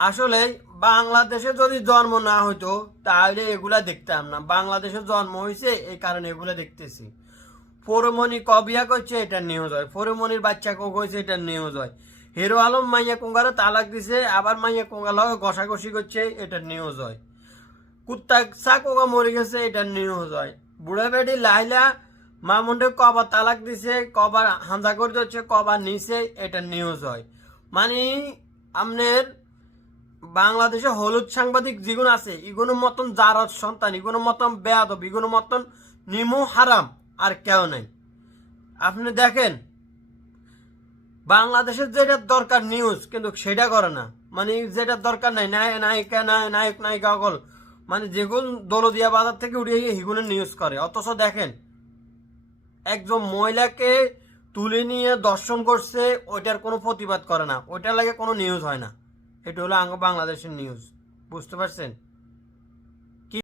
আসলে বাংলাদেশে যদি জন্ম না হইতো তাহলে এগুলা দেখতাম না। বাংলাদেশে জন্ম হয়েছে এই কারণে এগুলা দেখতেছি। পরমণি কবিয়া করছে এটা নিউজ হয়, পরমণির বাচ্চা কোক হয়েছে এটা নিউজ হয়, হিরো আলম মাইয়া কুঙ্গারে তালাক দিছে আবার মাইয়া কুঙ্গার লগে ঘষাঘষি করছে এটা নিউজ হয়, কুত্তা চা কোকা মরে গেছে এটা নিউজ হয়, বুড়া বেডি লাইলা মামুন্ডে কবার তালাক দিছে কবার হামদা করে দিচ্ছে কবার নিছে এটা নিউজ হয়। মানে আমনের বাংলাদেশে হলুদ সাংবাদিক যেগুলো আছে এগুলোর মতন জারদ সন্তান, এগুলোর মতন বেয়াদব, এগুলোর মতন নিমু হারাম আর কেউ নেই। আপনি দেখেন বাংলাদেশের যেটা দরকার নিউজ কিন্তু সেটা করে না। মানে যেটা দরকার নাই নায়িকা নায়ক নায়িকা সকল মানে যেগুলো দৌলদিয়া বাজার থেকে উঠিয়ে গিয়ে সেগুলো নিউজ করে। অথচ দেখেন একজন মহিলাকে তুলে নিয়ে দর্শন করছে ওইটার কোনো প্রতিবাদ করে না, ওইটার লাগে কোনো নিউজ হয় না। এটা হলো বাংলাদেশের নিউজ, বুঝতে পারছেন?